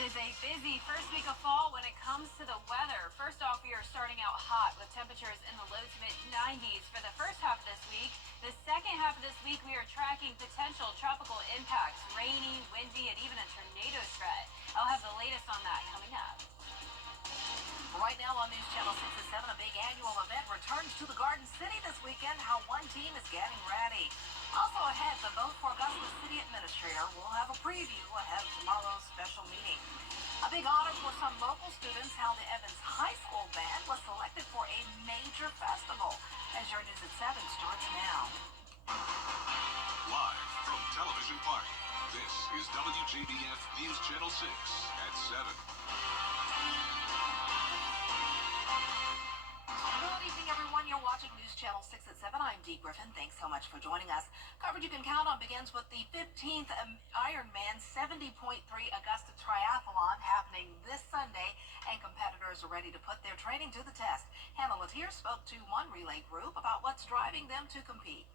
It is a busy first week of fall when it comes to the weather. First off, we are starting out hot with temperatures in the low to mid 90s for the first half of this week. The second half of this week, we are tracking potential tropical impacts, rainy, windy, and even a tornado threat. I'll have the latest on that coming up. Right now on News Channel 6 and 7, a big annual event returns to the Garden City this weekend. How one team is getting ready. Also ahead, the Vote for Augusta City Administrator will have a preview ahead of tomorrow's special meeting. A big honor for some local students, how the Evans High School Band was selected for a major festival. As your News at 7 starts now. Live from Television Park, this is WJBF News Channel 6 at 7. Good evening, everyone. You're watching News Channel 6 at 7. I'm Dee Griffin. Thanks so much for joining us. Coverage you can count on begins with the 15th Ironman 70.3 Augusta Triathlon happening this Sunday, and competitors are ready to put their training to the test. Hannah Latier spoke to one relay group about what's driving them to compete.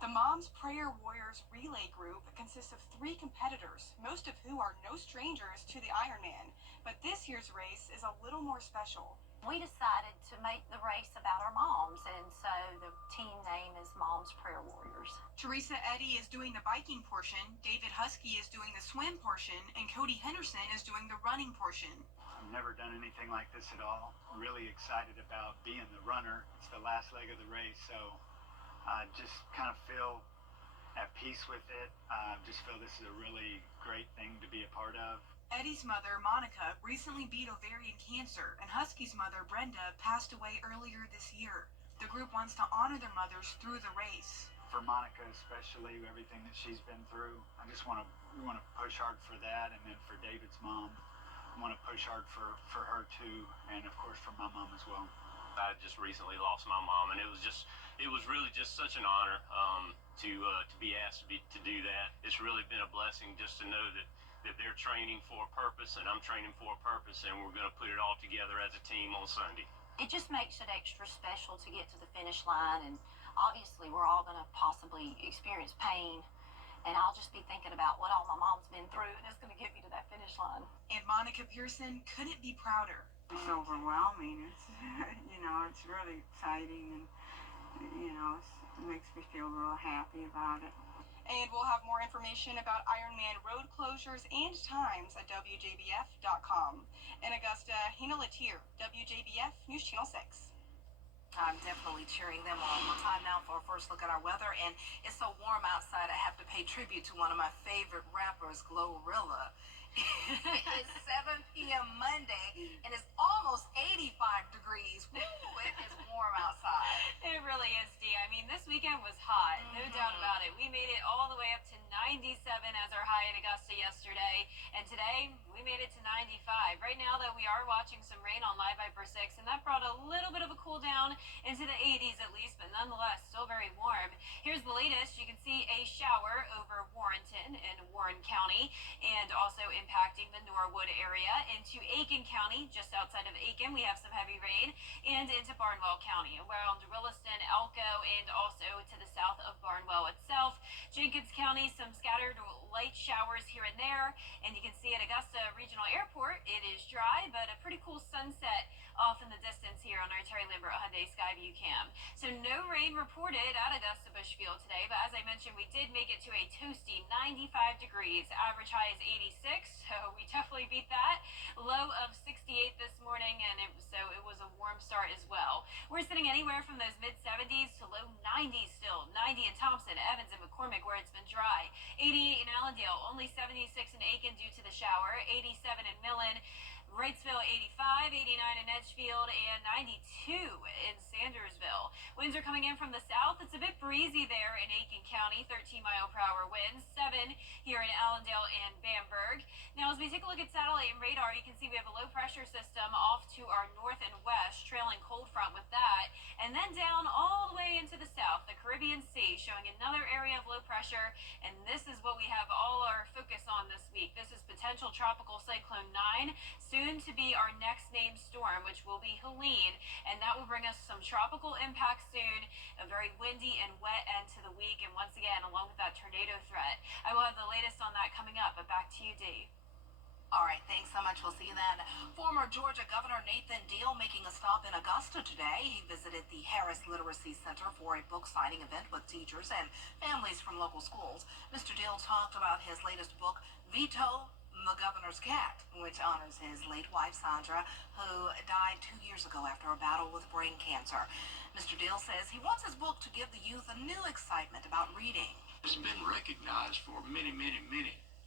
The Moms Prayer Warriors relay group consists of 3 competitors, most of who are no strangers to the Ironman. But this year's race is a little more special. We decided to make the race about our moms, and so the team name is Moms Prayer Warriors. Teresa Eddy is doing the biking portion, David Husky is doing the swim portion, and Cody Henderson is doing the running portion. I've never done anything like this at all. I'm really excited about being the runner. It's the last leg of the race, so I just kind of feel at peace with it. I just feel this is a really great thing to be a part of. Eddy's mother, Monica, recently beat ovarian cancer, and Husky's mother, Brenda, passed away earlier this year. The group wants to honor their mothers through the race. For Monica especially, everything that she's been through, I just want to push hard for that, and then for David's mom, I want to push hard for her too, and of course for my mom as well. I just recently lost my mom, and it was really just such an honor to be asked to do that. It's really been a blessing just to know that they're training for a purpose and I'm training for a purpose, and we're going to put it all together as a team on Sunday. It just makes it extra special to get to the finish line, and obviously we're all going to possibly experience pain, and I'll just be thinking about what all my mom's been through, and it's going to get me to that finish line. And Monica Pearson couldn't be prouder. It's overwhelming. It's, it's really exciting, and, it makes me feel real happy about it. And we'll have more information about Ironman road closures and times at WJBF.com. In Augusta, Hannah Latier, WJBF News Channel 6. I'm definitely cheering them on. Time now for a first look at our weather, and it's so warm outside I have to pay tribute to one of my favorite rappers, Glorilla. It's 7 p.m. Monday, and it's almost 85 degrees. Woo, it is warm outside. It really is, Dee. I mean, this weekend was hot, no doubt about it. We made it all the way up to 97 as our high in Augusta yesterday, and today we made it to 95. Right now, though, we are watching some rain on Live Viper 6, and that brought a little bit of a cool down into the 80s at least, but nonetheless, still very warm. Here's the latest. You can see a shower over Warrenton in Warren County, and also impacting the Norwood area. Into Aiken County, just outside of Aiken, we have some heavy rain, and into Barnwell County, around Williston, Elko, and also to the south of Barnwell itself. Jenkins County, some scattered light showers here and there, and you can see at Augusta Regional Airport, it is dry, but a pretty cool sunset off in the distance here on our Terry Lambert Hyundai Skyview cam. So no rain reported at Augusta Bushfield today, but as I mentioned, we did make it to a toasty 95 degrees. Average high is 86, so we definitely beat that. Low of 68 this morning, and it was a warm start as well. We're sitting anywhere from those mid-70s to low 90s still. 90 in Thompson, Evans, and McCormick, where it's been dry. 88 in Allendale, only 76 in Aiken due to the shower. 87 in Millen. Wrightsville 85, 89 in Edgefield, and 92 in Sandersville. Winds are coming in from the south. It's a bit breezy there in Aiken County, 13-mile-per-hour winds, 7 here in Allendale and Bamberg. Now, as we take a look at satellite and radar, you can see we have a low-pressure system off to our north and west, trailing cold front with that, and then down all the way into the south, the Caribbean Sea, showing another area of low pressure, and this is what we have all our focus on this week. This is potential tropical cyclone 9, soon to be our next named storm, which will be Helene, and that will bring us some tropical impacts soon, a very windy and wet end to the week, and once again, along with that tornado threat. I will have the latest on that coming up, but back to you, Dee. All right, thanks so much. We'll see you then. Former Georgia Governor Nathan Deal making a stop in Augusta today. He visited the Harris Literacy Center for a book signing event with teachers and families from local schools. Mr. Deal talked about his latest book, Veto the Governor's Cat, which honors his late wife, Sandra, who died 2 years ago after a battle with brain cancer. Mr. Deal says he wants his book to give the youth a new excitement about reading. It's been recognized for many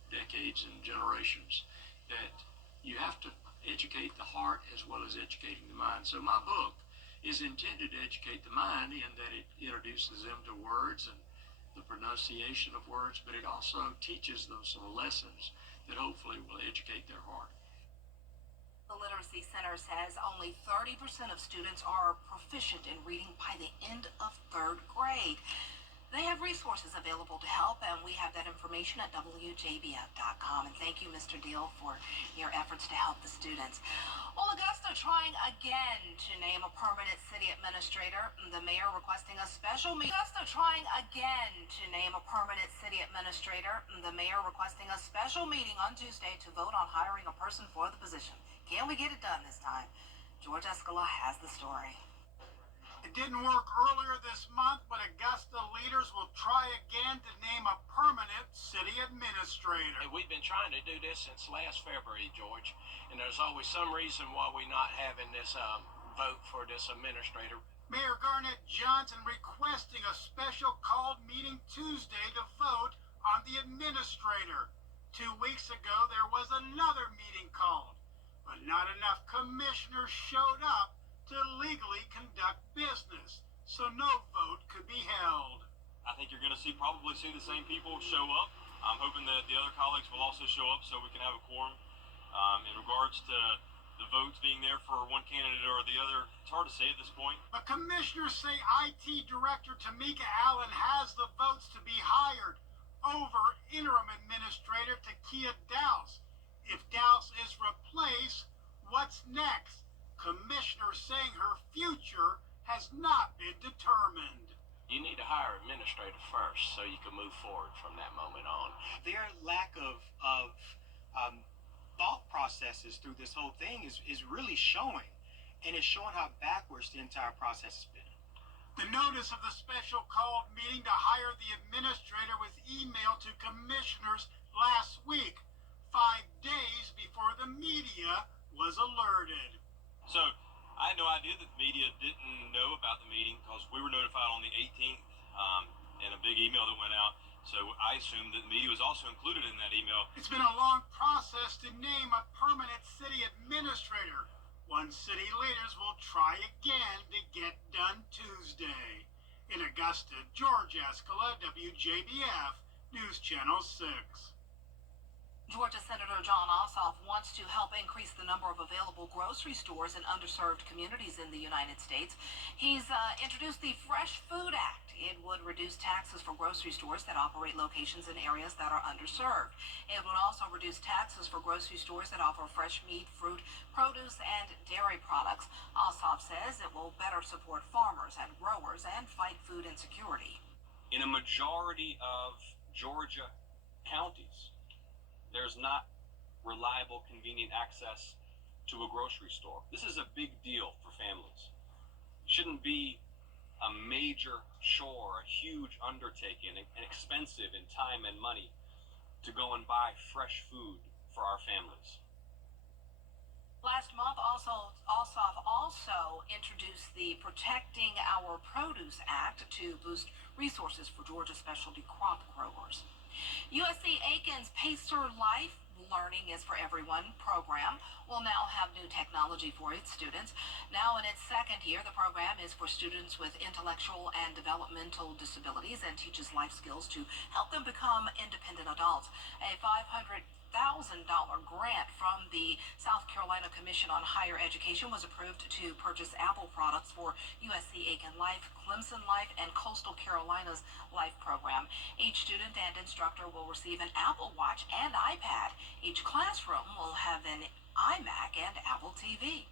decades and generations that you have to educate the heart as well as educating the mind. So my book is intended to educate the mind in that it introduces them to words and the pronunciation of words, but it also teaches them some lessons that hopefully will educate their heart. The Literacy Center says only 30% of students are proficient in reading by the end of 3rd grade. They have resources available to help, and we have that information at WJBF.com. And thank you, Mr. Deal, for your efforts to help the students. Well, Augusta trying again to name a permanent city administrator. The mayor requesting a special meeting. Augusta trying again to name a permanent city administrator. The mayor requesting a special meeting on Tuesday to vote on hiring a person for the position. Can we get it done this time? George Escala has the story. It didn't work earlier this month, but Augusta leaders will try again to name a permanent city administrator. We've been trying to do this since last February, George, and there's always some reason why we're not having this vote for this administrator. Mayor Garnett Johnson requesting a special called meeting Tuesday to vote on the administrator. 2 weeks ago, there was another meeting called, but not enough commissioners showed up to legally conduct business, so no vote could be held. I think you're going to probably see the same people show up. I'm hoping that the other colleagues will also show up so we can have a quorum. In regards to the votes being there for one candidate or the other, it's hard to say at this point. But commissioners say IT Director Tamika Allen has the votes to be hired over interim administrator Takia Dowse. If Dowse is replaced, what's next? Commissioner saying her future has not been determined. You need to hire an administrator first so you can move forward from that moment on. Their lack of thought processes through this whole thing is really showing, and it's showing how backwards the entire process has been. The notice of the special called meeting to hire the administrator was emailed to commissioners last week, 5 days before the media was alerted. So I had no idea that the media didn't know about the meeting because we were notified on the 18th in a big email that went out. So I assumed that the media was also included in that email. It's been a long process to name a permanent city administrator. One city leaders will try again to get done Tuesday. In Augusta, George Escala, WJBF, News Channel 6. Georgia Senator John Ossoff wants to help increase the number of available grocery stores in underserved communities in the United States. He's introduced the Fresh Food Act. It would reduce taxes for grocery stores that operate locations in areas that are underserved. It would also reduce taxes for grocery stores that offer fresh meat, fruit, produce, and dairy products. Ossoff says it will better support farmers and growers and fight food insecurity. In a majority of Georgia counties, there's not reliable, convenient access to a grocery store. This is a big deal for families. It shouldn't be a major chore, a huge undertaking, and expensive in time and money to go and buy fresh food for our families. Last month, Ossoff also introduced the Protecting Our Produce Act to boost resources for Georgia specialty crop growers. USC Aiken's Pacer Life Learning is for Everyone program will now have new technology for its students. Now in its 2nd year, the program is for students with intellectual and developmental disabilities and teaches life skills to help them become independent adults. A $500,000 grant from the South Carolina Commission on Higher Education was approved to purchase Apple products for USC Aiken Life, Clemson Life, and Coastal Carolina's Life program. Each student and instructor will receive an Apple Watch and iPad. Each classroom will have an iMac and Apple TV.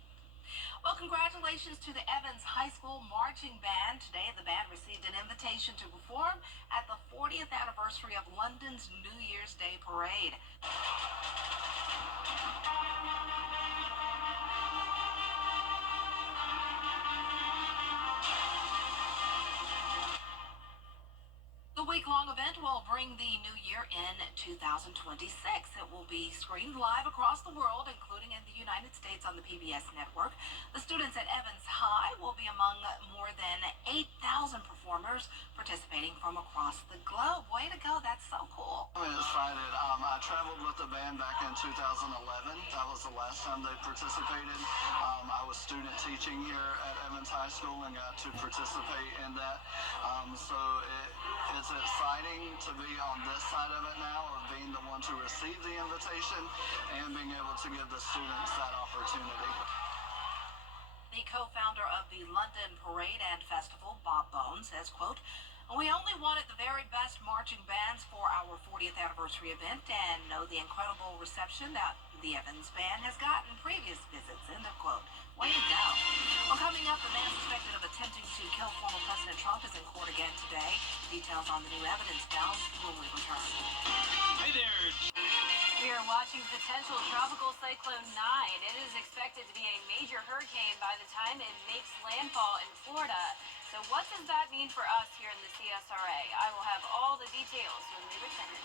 Well, congratulations to the Evans High School Marching Band. Today, the band received an invitation to perform at the 40th anniversary of London's New Year's Day Parade. event will bring the new year in 2026. It will be screened live across the world, including in the United States on the PBS network. The students at Evans High will be among more than 8,000 performers participating from across the globe. Way to go. That's so cool. I'm excited. I traveled with the band back in 2011. That was the last time they participated. I was student teaching here at Evans High School and got to participate in that. So it's exciting to be on this side of it now, of being the one to receive the invitation and being able to give the students that opportunity. The co-founder of the London Parade and Festival, Bob Bone, says, quote, "We only wanted the very best marching bands for our 40th anniversary event and know the incredible reception that the Evans Band has gotten previous visits," end of quote. Way to go. Well, coming up, the man suspected of attempting to kill former President Trump is in court again today. Details on the new evidence found when we return. Hey there. We are watching potential tropical cyclone 9. It is expected to be a major hurricane by the time it makes landfall in Florida. So what does that mean for us here in the CSRA? I will have all the details when we return.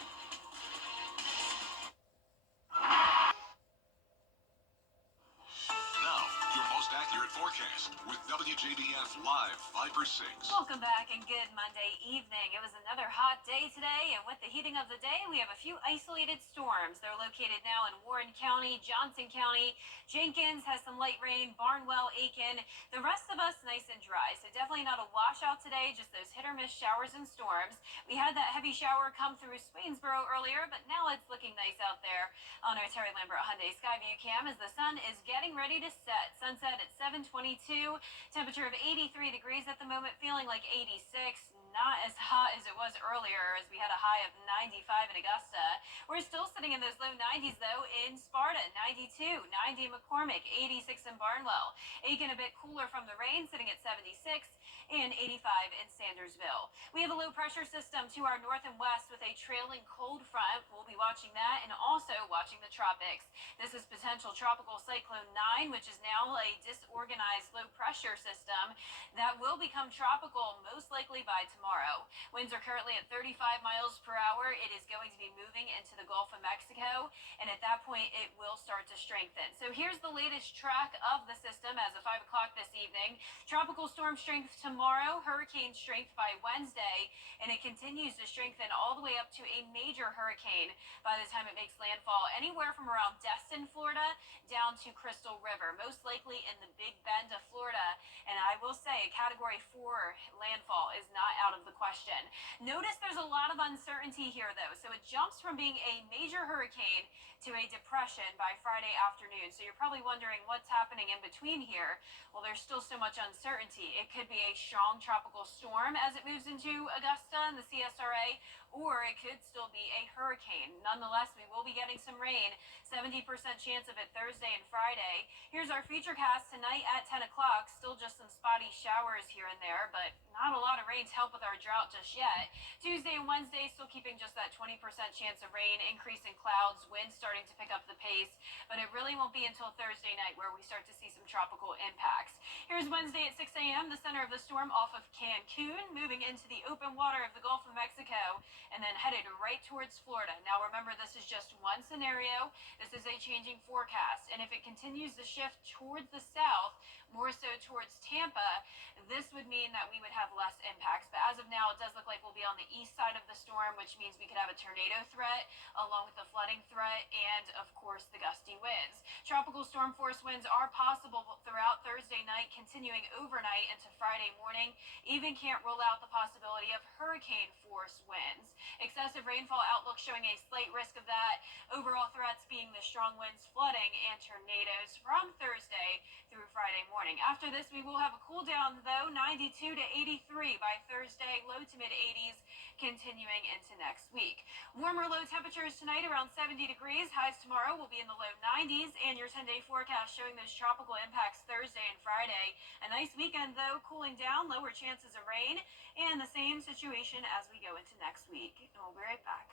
Now, your most accurate forecast with WJBF Live 5/6. Welcome back and good Monday evening. It was another hot day today, and with the heating of the day, we have a few isolated storms. They're located now in Warren County, Johnson County. Jenkins has some light rain, Barnwell, Aiken. The rest of us nice and dry, so definitely not a washout today, just those hit or miss showers and storms. We had that heavy shower come through Swainsboro earlier, but now it's looking nice out there on our Terry Lambert Hyundai Skyview cam as the sun is getting ready to set. Sunset at 7:22. Temperature of 83 degrees at the moment, feeling like 86. Not as hot as it was earlier, as we had a high of 95 in Augusta. We're still sitting in those low 90s, though, in Sparta, 92, 90 in McCormick, 86 in Barnwell. Aiken a bit cooler from the rain, sitting at 76, and 85 in Sandersville. We have a low-pressure system to our north and west with a trailing cold front. We'll be watching that and also watching the tropics. This is potential tropical cyclone 9, which is now a disorganized low-pressure system that will become tropical most likely by tomorrow. Winds are currently at 35 miles per hour. It is going to be moving into the Gulf of Mexico, and at that point, it will start to strengthen. So here's the latest track of the system as of 5 o'clock this evening. Tropical storm strength tomorrow, hurricane strength by Wednesday, and it continues to strengthen all the way up to a major hurricane by the time it makes landfall anywhere from around Destin, Florida, down to Crystal River, most likely in the Big Bend of Florida. And I will say a Category 4 landfall is not out of the question. Notice there's a lot of uncertainty here, though. So it jumps from being a major hurricane to a depression by Friday afternoon. So you're probably wondering what's happening in between here. Well, there's still so much uncertainty. It could be a strong tropical storm as it moves into Augusta and the CSRA, or it could still be a hurricane. Nonetheless, we will be getting some rain, 70% chance of it Thursday and Friday. Here's our futurecast tonight at 10 o'clock. Still just some spotty showers here and there, but not a lot of rain to help with our drought just yet. Tuesday and Wednesday still keeping just that 20% chance of rain, increase in clouds, winds starting to pick up the pace, but it really won't be until Thursday night where we start to see some tropical impacts. Here's Wednesday at 6 a.m., the center of the storm off of Cancun, moving into the open water of the Gulf of Mexico, and then headed right towards Florida. Now remember, this is just one scenario. This is a changing forecast, and if it continues to shift towards the south, more so towards Tampa, this would mean that we would have less impacts. But as of now, it does look like we'll be on the east side of the storm, which means we could have a tornado threat along with the flooding threat and, of course, the gusty winds. Tropical storm force winds are possible throughout Thursday night, continuing overnight into Friday morning. Even can't rule out the possibility of hurricane force winds. Excessive rainfall outlook showing a slight risk of that. Overall threats being the strong winds, flooding, and tornadoes from Thursday through Friday morning. After this, we will have a cool down, though, 92 to 83 by Thursday, low to mid 80s, continuing into next week. Warmer low temperatures tonight around 70 degrees. Highs tomorrow will be in the low 90s, and your 10-day forecast showing those tropical impacts Thursday and Friday. A nice weekend, though, cooling down, lower chances of rain, and the same situation as we go into next week. And we'll be right back.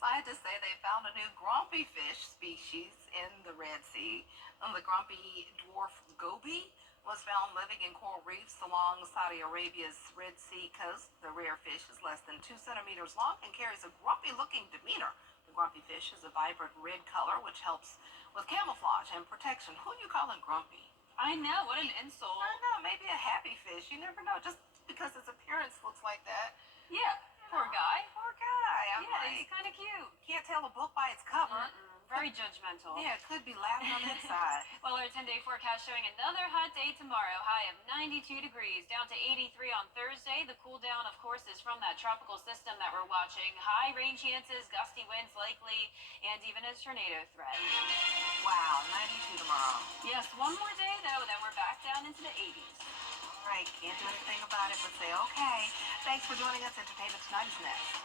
Scientists say they found a new grumpy fish species in the Red Sea. The grumpy dwarf goby was found living in coral reefs along Saudi Arabia's Red Sea coast. The rare fish is less than 2 centimeters long and carries a grumpy-looking demeanor. The grumpy fish is a vibrant red color, which helps with camouflage and protection. Who you calling grumpy? I know, what an insult. I don't know, maybe a happy fish. You never know, just because its appearance looks like that. Yeah, poor guy. Poor guy. I'm Yeah, like, he's kind of cute. can't tell a book by its cover. Very judgmental. Yeah, it could be laughing on the inside. Well, our 10-day forecast showing another hot day tomorrow. High of 92 degrees, down to 83 on Thursday. The cool down, of course, is from that tropical system that we're watching. High rain chances, gusty winds likely, and even a tornado threat. Wow, 92 tomorrow. Yes, one more day, though, then we're back down into the 80s. All right, can't do anything about it but say okay. Thanks for joining us. Entertainment Tonight is next.